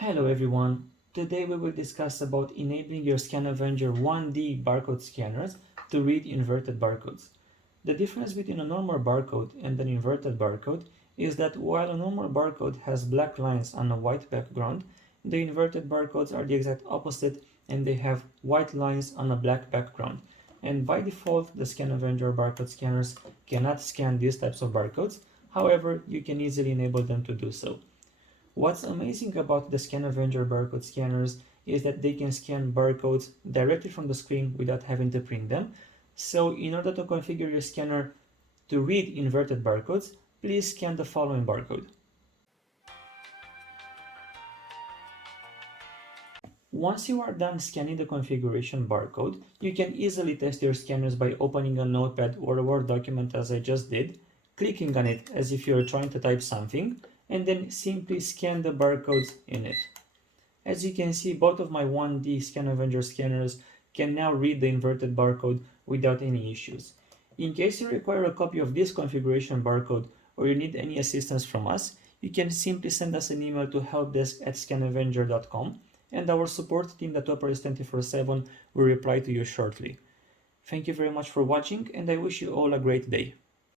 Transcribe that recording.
Hello everyone, today we will discuss about enabling your ScanAvenger 1D barcode scanners to read inverted barcodes. The difference between a normal barcode and an inverted barcode is that while a normal barcode has black lines on a white background, the inverted barcodes are the exact opposite and they have white lines on a black background. And by default, the ScanAvenger barcode scanners cannot scan these types of barcodes, however, you can easily enable them to do so. What's amazing about the ScanAvenger barcode scanners is that they can scan barcodes directly from the screen without having to print them. So in order to configure your scanner to read inverted barcodes, please scan the following barcode. Once you are done scanning the configuration barcode, you can easily test your scanners by opening a notepad or a Word document as I just did, clicking on it as if you're trying to type something, and then simply scan the barcodes in it. As you can see, both of my 1D ScanAvenger scanners can now read the inverted barcode without any issues. In case you require a copy of this configuration barcode or you need any assistance from us, you can simply send us an email to helpdesk@scanavenger.com and our support team that operates 24/7 will reply to you shortly. Thank you very much for watching and I wish you all a great day.